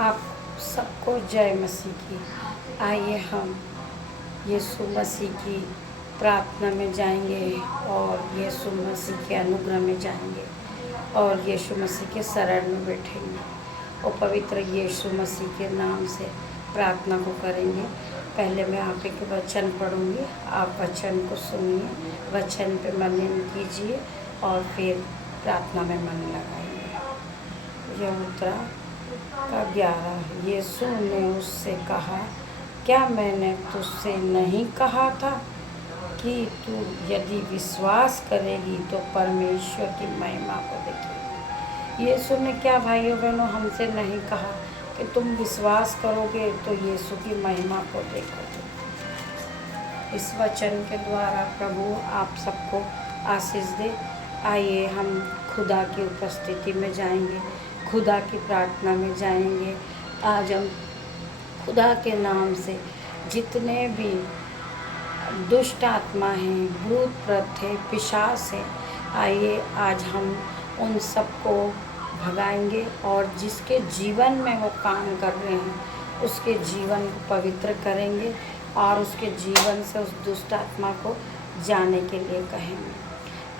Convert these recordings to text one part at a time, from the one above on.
आप सबको जय मसीह की। आइए हम यीशु मसीह की प्रार्थना में जाएंगे और यीशु मसीह के अनुग्रह में जाएंगे और यीशु मसीह के शरण में बैठेंगे और पवित्र यीशु मसीह के नाम से प्रार्थना को करेंगे। पहले मैं आप एक वचन पढ़ूंगी, आप वचन को सुनिए, वचन पे मनन कीजिए और फिर प्रार्थना में मन लगाइए। यह उत्तरा का 11। यीशु ने उससे कहा, क्या मैंने तुझसे नहीं कहा था कि तू यदि विश्वास करेगी तो परमेश्वर की महिमा को देखेगी। यीशु ने क्या भाइयों बहनों हमसे नहीं कहा कि तुम विश्वास करोगे तो यीशु की महिमा को देखोगे। इस वचन के द्वारा प्रभु आप सबको आशीष दे। आइए हम खुदा की उपस्थिति में जाएंगे, खुदा की प्रार्थना में जाएंगे। आज हम खुदा के नाम से जितने भी दुष्ट आत्मा हैं, भूत प्रेत है, पिशाच है, आइए आज हम उन सबको भगाएंगे और जिसके जीवन में वो काम कर रहे हैं उसके जीवन को पवित्र करेंगे और उसके जीवन से उस दुष्ट आत्मा को जाने के लिए कहेंगे।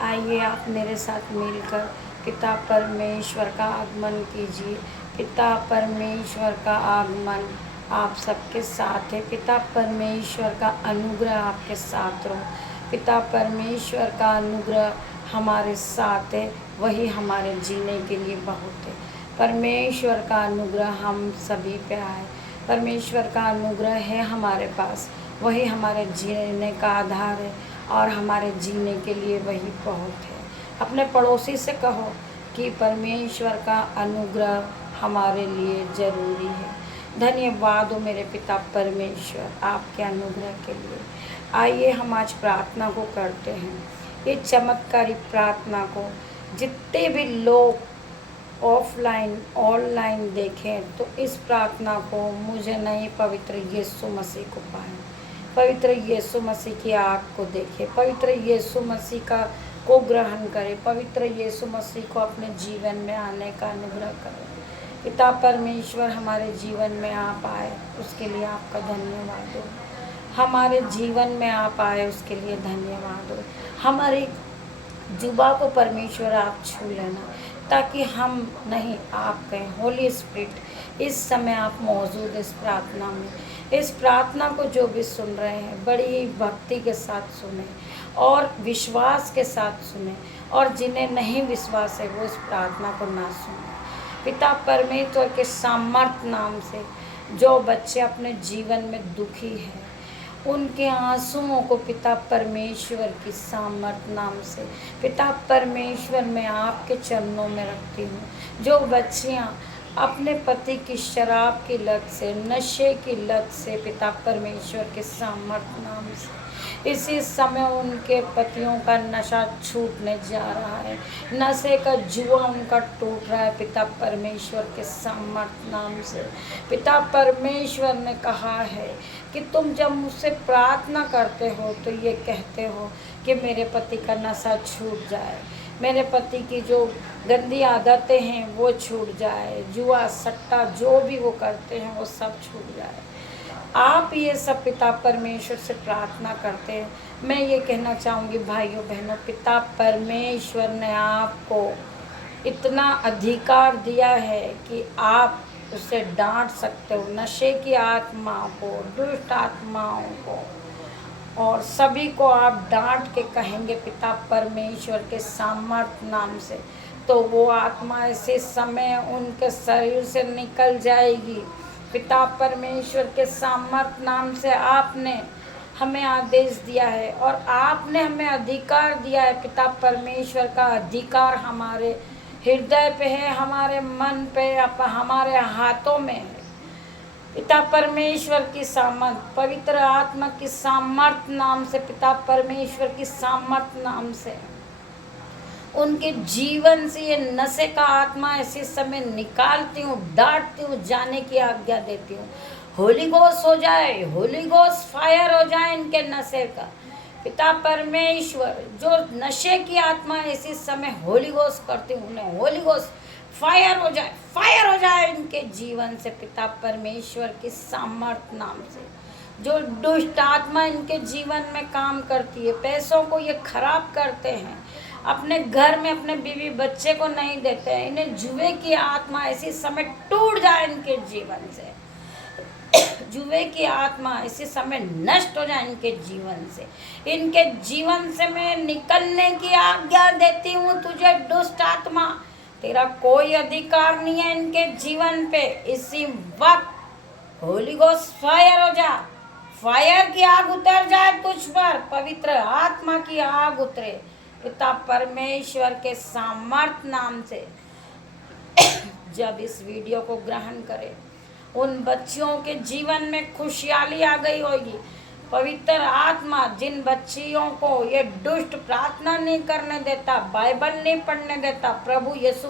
आइए आप मेरे साथ मिलकर पिता परमेश्वर का आगमन कीजिए। पिता परमेश्वर का आगमन आप सबके साथ है। पिता परमेश्वर का अनुग्रह आपके साथ रहो। पिता परमेश्वर का अनुग्रह हमारे साथ है, वही हमारे जीने के लिए बहुत है। परमेश्वर का अनुग्रह हम सभी पे आए। परमेश्वर का अनुग्रह है हमारे पास, वही हमारे जीने का आधार है और हमारे जीने के लिए वही बहुत है। अपने पड़ोसी से कहो कि परमेश्वर का अनुग्रह हमारे लिए ज़रूरी है। धन्यवाद हो मेरे पिता परमेश्वर आपके अनुग्रह के लिए। आइए हम आज प्रार्थना को करते हैं, ये चमत्कारी प्रार्थना को जितने भी लोग ऑफलाइन ऑनलाइन देखें तो इस प्रार्थना को मुझे नहीं, पवित्र यीशु मसीह को पाएं, पवित्र यीशु मसीह की आँख को देखें, पवित्र यीशु मसीह का को ग्रहण करें, पवित्र यीशु मसीह को अपने जीवन में आने का अनुग्रह करें। पिता परमेश्वर हमारे जीवन में आप आए उसके लिए आपका धन्यवाद हो। हमारे जीवन में आप आए उसके लिए धन्यवाद हो। हमारी जुबा को परमेश्वर आप छू लेना ताकि हम नहीं, आप कहें। होली स्पिरिट इस समय आप मौजूद इस प्रार्थना में। इस प्रार्थना को जो भी सुन रहे हैं बड़ी भक्ति के साथ सुने और विश्वास के साथ सुने, और जिन्हें नहीं विश्वास है वो इस प्रार्थना को ना सुने। पिता परमेश्वर के सामर्थ नाम से जो बच्चे अपने जीवन में दुखी हैं उनके आंसुओं को पिता परमेश्वर की सामर्थ नाम से पिता परमेश्वर मैं आपके चरणों में रखती हूँ। जो बच्चियाँ अपने पति की शराब की लत से, नशे की लत से पिता परमेश्वर के सामर्थ नाम से इसी समय उनके पतियों का नशा छूटने जा रहा है, नशे का जुआ उनका टूट रहा है पिता परमेश्वर के सामर्थ नाम से। पिता परमेश्वर ने कहा है कि तुम जब मुझसे प्रार्थना करते हो तो ये कहते हो कि मेरे पति का नशा छूट जाए, मेरे पति की जो गंदी आदतें हैं वो छूट जाए, जुआ सट्टा जो भी वो करते हैं वो सब छूट जाए। आप ये सब पिता परमेश्वर से प्रार्थना करते हैं। मैं ये कहना चाहूँगी भाइयों बहनों, पिता परमेश्वर ने आपको इतना अधिकार दिया है कि आप उसे डांट सकते हो, नशे की आत्माओं को, दुष्ट आत्माओं को और सभी को आप डांट के कहेंगे पिता परमेश्वर के सामर्थ नाम से, तो वो आत्मा ऐसे समय उनके शरीर से निकल जाएगी। पिता परमेश्वर के सामर्थ नाम से आपने हमें आदेश दिया है और आपने हमें अधिकार दिया है। पिता परमेश्वर का अधिकार हमारे हृदय पे है, हमारे मन पे, हमारे हाथों में है। पिता परमेश्वर की सामर्थ, पवित्र आत्मा की सामर्थ नाम से, पिता परमेश्वर की सामर्थ नाम से उनके जीवन से ये नशे का आत्मा ऐसे समय निकालती हूँ, डांटती हूँ, जाने की आज्ञा देती हूँ। होली घोस्ट हो जाए, होली घोस्ट फायर हो जाए इनके नशे का। पिता परमेश्वर जो नशे की आत्मा ऐसे समय होली घोस्ट करती हूँ, उन्हें होली घोस्ट फायर हो जाए, फायर हो जाए इनके जीवन से पिता परमेश्वर के सामर्थ नाम से। जो दुष्ट आत्मा इनके जीवन में काम करती है, पैसों को ये खराब करते हैं, अपने घर में अपने बीवी बच्चे को नहीं देते हैं, इन्हें जुए की आत्मा इसी समय टूट जाए इनके जीवन से। जुए की आत्मा इसी समय नष्ट हो जाए इनके जीवन से। इनके जीवन से मैं निकलने की आज्ञा देती हूँ तुझे दुष्ट आत्मा, तेरा कोई अधिकार नहीं है इनके जीवन पे। इसी वक्त होली गोस्ट फायर हो जा, फायर की आग उतर जाए तुझ पर, पवित्र आत्मा की आग उतरे पिता परमेश्वर के सामर्थ नाम से। जब इस वीडियो को ग्रहण करें, उन बच्चियों के जीवन में खुशहाली आ गई होगी। पवित्र आत्मा जिन बच्चियों को ये दुष्ट प्रार्थना नहीं करने देता, बाइबल नहीं पढ़ने देता, प्रभु यीशु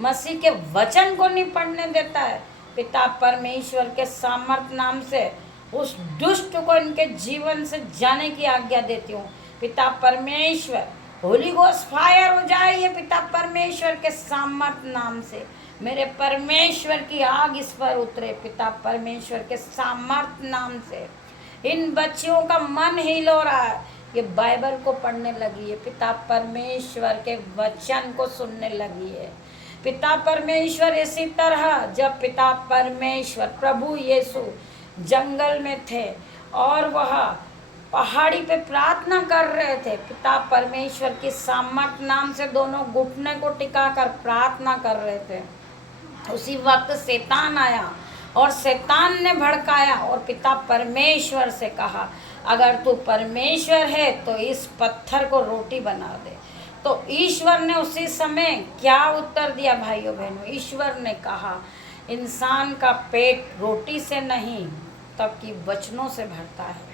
मसीह के वचन को नहीं पढ़ने देता है, पिता परमेश्वर के सामर्थ नाम से उस दुष्ट को इनके जीवन से जाने की आज्ञा देती हूँ। पिता परमेश्वर होली गोस्ट फायर हो जाए ये पिता परमेश्वर के सामर्थ नाम से। मेरे परमेश्वर की आग इस पर उतरे पिता परमेश्वर के सामर्थ नाम से। इन बच्चियों का मन हिल हो रहा है, ये बाइबल को पढ़ने लगी है, पिता परमेश्वर के वचन को सुनने लगी है। पिता परमेश्वर इसी तरह जब पिता परमेश्वर प्रभु यीशु जंगल में थे और वह पहाड़ी पे प्रार्थना कर रहे थे, पिता परमेश्वर की सामर्थ नाम से दोनों घुटने को टिकाकर प्रार्थना कर रहे थे। उसी वक्त शैतान आया और शैतान ने भड़काया और पिता परमेश्वर से कहा, अगर तू परमेश्वर है तो इस पत्थर को रोटी बना दे। तो ईश्वर ने उसी समय क्या उत्तर दिया भाइयों बहनों? ईश्वर ने कहा, इंसान का पेट रोटी से नहीं तबकि वचनों से भरता है।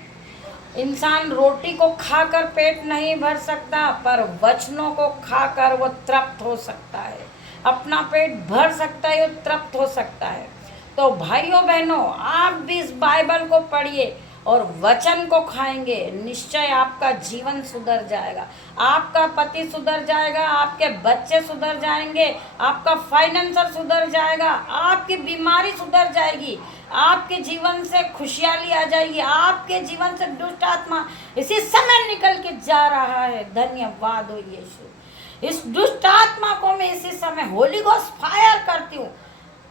इंसान रोटी को खाकर पेट नहीं भर सकता, पर वचनों को खाकर वो तृप्त हो सकता है, अपना पेट भर सकता है, वो तृप्त हो सकता है। तो भाइयों बहनों, आप भी इस बाइबल को पढ़िए और वचन को खाएंगे, निश्चय आपका जीवन सुधर जाएगा, आपका पति सुधर जाएगा, आपके बच्चे सुधर जाएंगे, आपका फाइनेंसर सुधर जाएगा, आपकी बीमारी सुधर जाएगी, आपके जीवन से खुशहाली आ जाएगी, आपके जीवन से दुष्ट आत्मा इसी समय निकल के जा रहा है। धन्यवाद हो यीशु। इस दुष्ट आत्मा को मैं इसी समय होली गोस्ट फायर करती हूँ,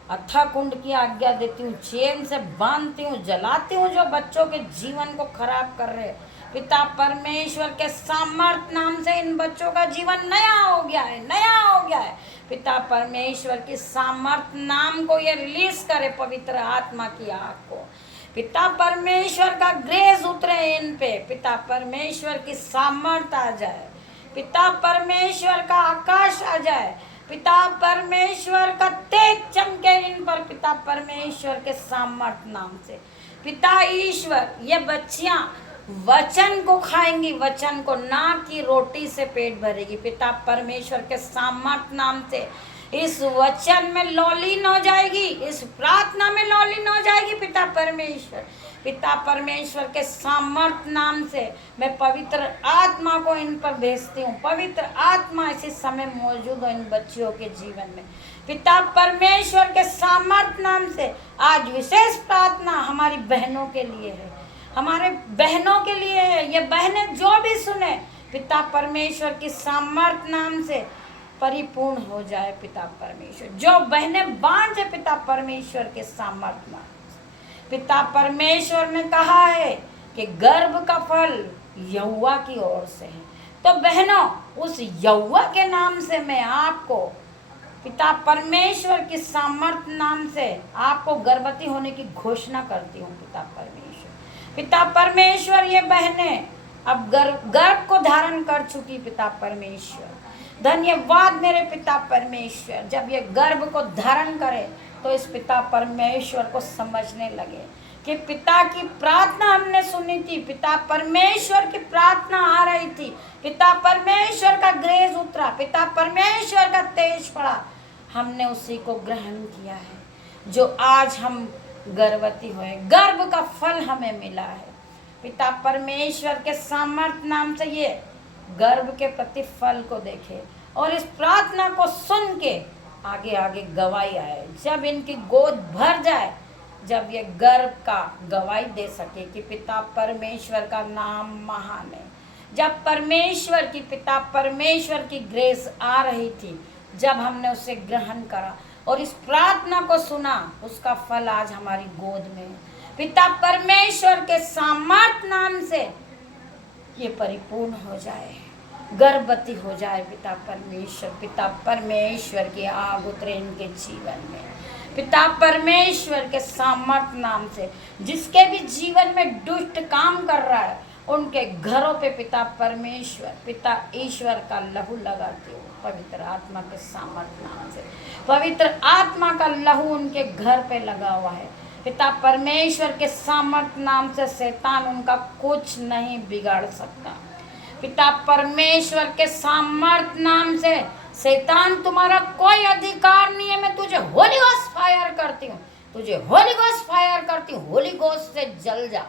अथाह कुंड की आज्ञा देती हूँ, चेन से बांधती हूँ, जलाती हूँ जो बच्चों के जीवन को खराब कर रहे। पिता परमेश्वर के सामर्थ नाम से इन बच्चों का जीवन नया हो गया है, नया हो गया है। पिता परमेश्वर की सामर्थ नाम को ये रिलीज करे, पवित्र आत्मा की आग को। पिता परमेश्वर का ग्रेस उतरे इन पे, पिता परमेश्वर की सामर्थ आ जाए, पिता परमेश्वर का आकाश आ जाए, पिता परमेश्वर का तेज चमके इन पर, पिता परमेश्वर के सामर्थ नाम से। पिता ईश्वर, ये बच्चियां वचन को खाएंगी, वचन को, ना कि रोटी से पेट भरेगी। पिता परमेश्वर के सामर्थ नाम से इस वचन में लौलीन हो जाएगी, इस प्रार्थना में लौलीन हो जाएगी। पिता परमेश्वर के सामर्थ नाम से मैं पवित्र आत्मा को इन पर भेजती हूँ। पवित्र आत्मा इसी समय मौजूद हो इन बच्चियों के जीवन में। पिता परमेश्वर के सामर्थ नाम से आज विशेष प्रार्थना हमारी बहनों के लिए है, हमारे बहनों के लिए है। ये बहनें जो भी सुने, पिता परमेश्वर की सामर्थ नाम से परिपूर्ण हो जाए। पिता परमेश्वर, जो बहनें बांझ है, पिता परमेश्वर के सामर्थ नाम से। पिता परमेश्वर ने कहा है कि गर्भ का फल यहोवा की ओर से है। तो बहनों, उस यहोवा के नाम से मैं आपको पिता परमेश्वर की सामर्थ नाम से आपको गर्भवती होने की घोषणा करती हूँ। पिता परमेश्वर, ये बहनें अब गर्भ को धारण कर चुकी। पिता परमेश्वर, धन्यवाद मेरे पिता परमेश्वर। जब ये गर्भ को धारण करे तो इस पिता परमेश्वर को समझने लगे कि पिता की प्रार्थना हमने सुनी थी, पिता परमेश्वर की प्रार्थना आ रही थी, पिता परमेश्वर का ग्रेस उतरा, पिता परमेश्वर का तेज पड़ा, हमने उसी को ग्रहण किया है, जो आज हम गर्भवती हुए, गर्भ का फल हमें मिला है। पिता परमेश्वर के सामर्थ नाम से ये गर्भ के प्रति फल को देखे और इस प्रार्थना को सुन के आगे आगे गवाही आए, जब इनकी गोद भर जाए, जब ये गर्व का गवाही दे सके कि पिता परमेश्वर का नाम महान है। जब परमेश्वर की पिता परमेश्वर की ग्रेस आ रही थी, जब हमने उसे ग्रहण करा और इस प्रार्थना को सुना, उसका फल आज हमारी गोद में है। पिता परमेश्वर के सामर्थ नाम से ये परिपूर्ण हो जाए, गर्भवती हो जाए। पिता परमेश्वर की आग उतरे इनके जीवन में। पिता परमेश्वर के सामर्थ नाम से जिसके भी जीवन में दुष्ट काम कर रहा है, उनके घरों पे पिता परमेश्वर, पिता ईश्वर का लहू लगाते हो। पवित्र आत्मा के सामर्थ नाम से पवित्र आत्मा का लहू उनके घर पे लगा हुआ है। पिता परमेश्वर के सामर्थ नाम से शैतान उनका कुछ नहीं बिगाड़ सकता। पिता परमेश्वर के सामर्थ नाम से शैतान तुम्हारा कोई अधिकार नहीं है। मैं तुझे होली गोस्ट फायर करती हूँ, तुझे होली गोस्ट फायर करती हूँ। होली गोस्ट से जल जा,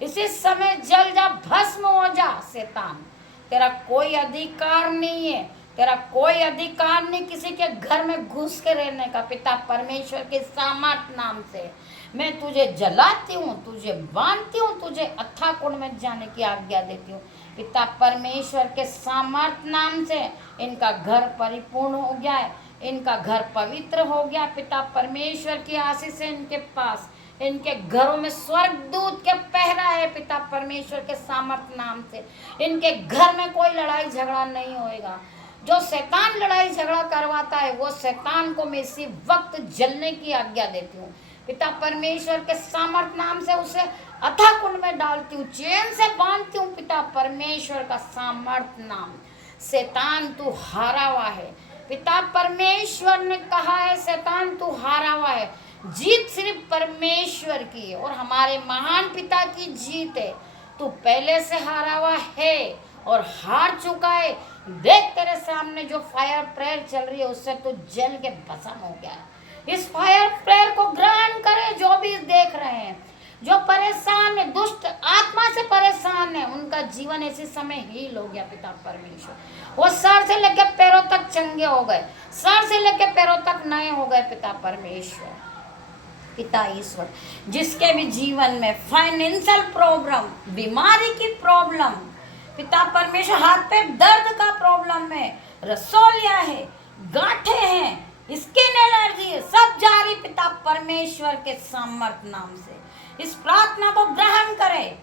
इसी समय जल जा, भस्म हो जा। शैतान तेरा कोई अधिकार नहीं है, तेरा कोई अधिकार नहीं किसी के घर में घुस के रहने का। पिता परमेश्वर के सामर्थ नाम से मैं तुझे जलाती हूँ, तुझे बांधती हूँ, तुझे अथाह कुंड में जाने की आज्ञा देती हूँ। पिता परमेश्वर के सामर्थ नाम से इनका घर परिपूर्ण हो गया है, इनका घर पवित्र हो गया। पिता परमेश्वर की आशीष है इनके पास, इनके घरों में स्वर्गदूत के पहरा है। पिता परमेश्वर के सामर्थ नाम से इनके घर में कोई लड़ाई झगड़ा नहीं होएगा। जो शैतान लड़ाई झगड़ा करवाता है, वो शैतान को मैं इसी वक्त जलने की आज्ञा देती हूँ। पिता परमेश्वर के सामर्थ नाम से उसे अथाह कुंड में डालती हूँ, चैन से बांधती हूँ। पिता परमेश्वर का सामर्थ नाम। शैतान तू हारा हुआ है। पिता परमेश्वर ने कहा है, शैतान तू हारा हुआ है, जीत सिर्फ परमेश्वर की है और हमारे महान पिता की जीत है। तू पहले से हारा हुआ है और हार चुका है। देख तेरे सामने जो फायर प्रेयर चल रही है, उससे तू जल के भस्म हो गया है। इस फायर प्रेयर को ग्रहण करें। जो भी देख रहे हैं, जो परेशान है, दुष्ट आत्मा से परेशान है, उनका जीवन इसी समय हील हो गया। पिता परमेश्वर वो सर से लेकर पैरों तक चंगे हो गए, सर से लेकर पैरों तक नए हो गए। पिता परमेश्वर, पिता ईश्वर, जिसके भी जीवन में फाइनेंशियल प्रॉब्लम, बीमारी की प्रॉब्लम, पिता परमेश्वर हाथ पे दर्द का प्रॉब्लम है, रसोलिया है, गांठे हैं, स्किन एलर्जी है, सब जारी पिता परमेश्वर के सामर्थ नाम से इस प्रार्थना को ग्रहण करें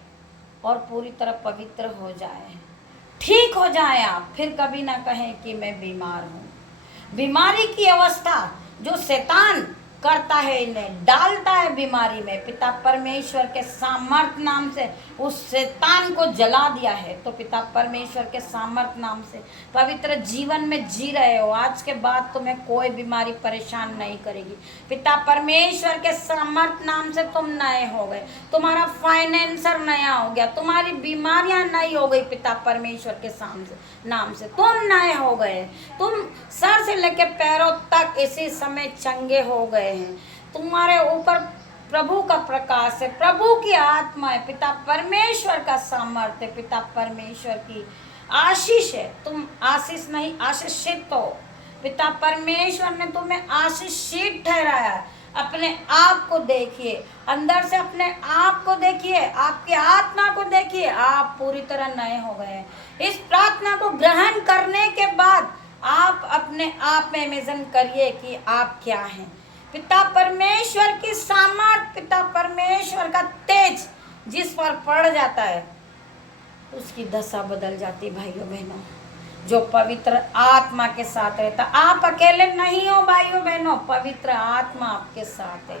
और पूरी तरह पवित्र हो जाए, ठीक हो जाए। आप फिर कभी ना कहें कि मैं बीमार हूँ। बीमारी की अवस्था जो शैतान करता है, इन्हें डालता है बीमारी में, पिता परमेश्वर के सामर्थ नाम से उस शैतान को जला दिया है। तो पिता परमेश्वर के सामर्थ नाम से पवित्र जीवन में जी रहे हो। आज के बाद तुम्हें कोई बीमारी परेशान नहीं करेगी। पिता परमेश्वर के सामर्थ नाम से तुम नए हो गए, तुम्हारा फाइनेंसर नया हो गया, तुम्हारी बीमारियां नई हो गई। पिता परमेश्वर के नाम से तुम नए हो गए, तुम सर से लेकर पैरों तक इसी समय चंगे हो गए हैं। तुम्हारे ऊपर प्रभु का प्रकाश है, प्रभु की आत्मा है, पिता परमेश्वर का सामर्थ्य है, पिता परमेश्वर की आशीष है। तुम आशीष नहीं, आशीषित हो। पिता परमेश्वर ने तुम्हें आशीषित ठहराया है। अपने आप को देखिए, अंदर से अपने आप को देखिए, आपकी आत्मा को देखिए, आप पूरी तरह नए हो गए हैं। इस प्रार्थना को ग्रहण करने के बाद आप अपने आप में इमेजिन करिए कि आप क्या हैं। पिता परमेश्वर की सामर्थ, पिता परमेश्वर का तेज जिस पर पड़ जाता है, उसकी दशा बदल जाती। भाइयों बहनों, जो पवित्र आत्मा के साथ रहता, आप अकेले नहीं हो भाइयों बहनों, पवित्र आत्मा आपके साथ है।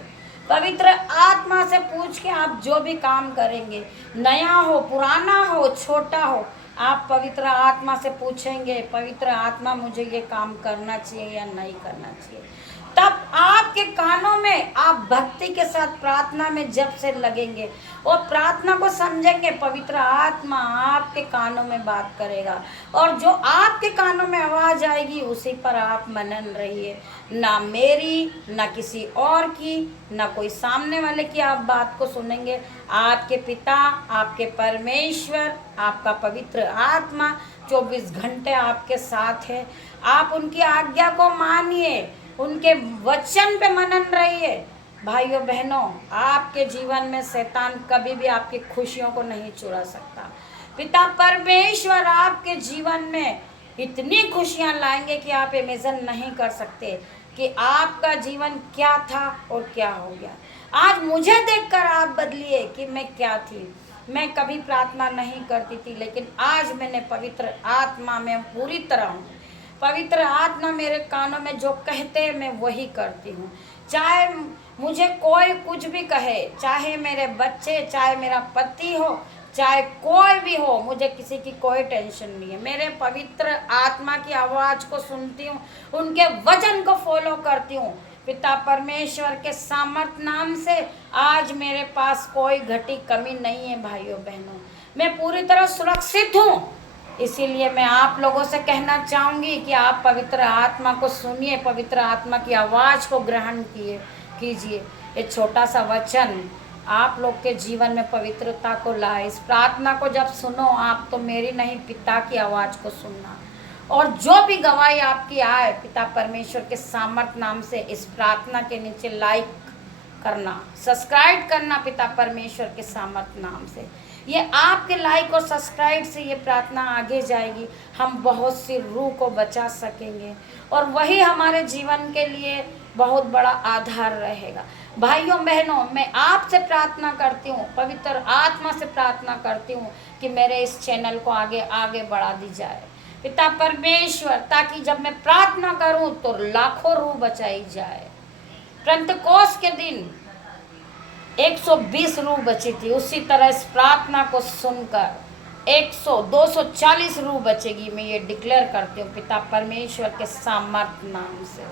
पवित्र आत्मा से पूछ के आप जो भी काम करेंगे, नया हो, पुराना हो, छोटा हो, आप पवित्र आत्मा से पूछेंगे, पवित्र आत्मा मुझे ये काम करना चाहिए या नहीं करना चाहिए। तब आपके कानों में आप भक्ति के साथ प्रार्थना में जब से लगेंगे और प्रार्थना को समझेंगे, पवित्र आत्मा आपके कानों में बात करेगा और जो आपके कानों में आवाज़ आएगी उसी पर आप मनन रहिए। ना मेरी, ना किसी और की, ना कोई सामने वाले की आप बात को सुनेंगे। आपके पिता, आपके परमेश्वर, आपका पवित्र आत्मा 24 घंटे आपके साथ है। आप उनकी आज्ञा को मानिए, उनके वचन पे मनन रहिए। भाइयों बहनों, आपके जीवन में शैतान कभी भी आपकी खुशियों को नहीं चुरा सकता। पिता परमेश्वर आपके जीवन में इतनी खुशियां लाएंगे कि आप इमेजिन नहीं कर सकते कि आपका जीवन क्या था और क्या हो गया। आज मुझे देखकर आप बदलिए कि मैं क्या थी। मैं कभी प्रार्थना नहीं करती थी, लेकिन आज मैंने पवित्र आत्मा में पूरी तरह हूँ। पवित्र आत्मा मेरे कानों में जो कहते हैं मैं वही करती हूँ। चाहे मुझे कोई कुछ भी कहे, चाहे मेरे बच्चे, चाहे मेरा पति हो, चाहे कोई भी हो, मुझे किसी की कोई टेंशन नहीं है। मेरे पवित्र आत्मा की आवाज़ को सुनती हूँ, उनके वचन को फॉलो करती हूँ। पिता परमेश्वर के सामर्थ नाम से आज मेरे पास कोई घटी कमी नहीं है। भाइयों बहनों, मैं पूरी तरह सुरक्षित हूँ। इसीलिए मैं आप लोगों से कहना चाहूँगी कि आप पवित्र आत्मा को सुनिए, पवित्र आत्मा की आवाज़ को ग्रहण कीजिए। ये छोटा सा वचन आप लोग के जीवन में पवित्रता को लाए। इस प्रार्थना को जब सुनो आप, तो मेरी नहीं पिता की आवाज़ को सुनना। और जो भी गवाही आपकी आए, पिता परमेश्वर के सामर्थ नाम से इस प्रार्थना के नीचे लाइक करना, सब्सक्राइब करना पिता परमेश्वर के सामर्थ नाम से। ये आपके लाइक और सब्सक्राइब से ये प्रार्थना आगे जाएगी, हम बहुत सी रूह को बचा सकेंगे और वही हमारे जीवन के लिए बहुत बड़ा आधार रहेगा। भाइयों बहनों, मैं आपसे प्रार्थना करती हूँ, पवित्र आत्मा से प्रार्थना करती हूँ कि मेरे इस चैनल को आगे आगे बढ़ा दी जाए पिता परमेश्वर, ताकि जब मैं प्रार्थना करूँ तो लाखों रूह बचाई जाए। पेंतकोस्त के दिन 120 रूह बची थी, उसी तरह इस प्रार्थना को सुनकर 240 रूह बचेगी। मैं ये डिक्लेयर करती हूँ पिता परमेश्वर के सामर्थ नाम से।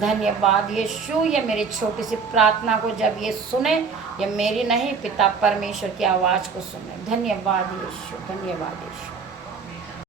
धन्यवाद यीशु, ये मेरी छोटी सी प्रार्थना को जब ये सुने, ये मेरी नहीं पिता परमेश्वर की आवाज़ को सुने। धन्यवाद यीशु, धन्यवाद यीशु।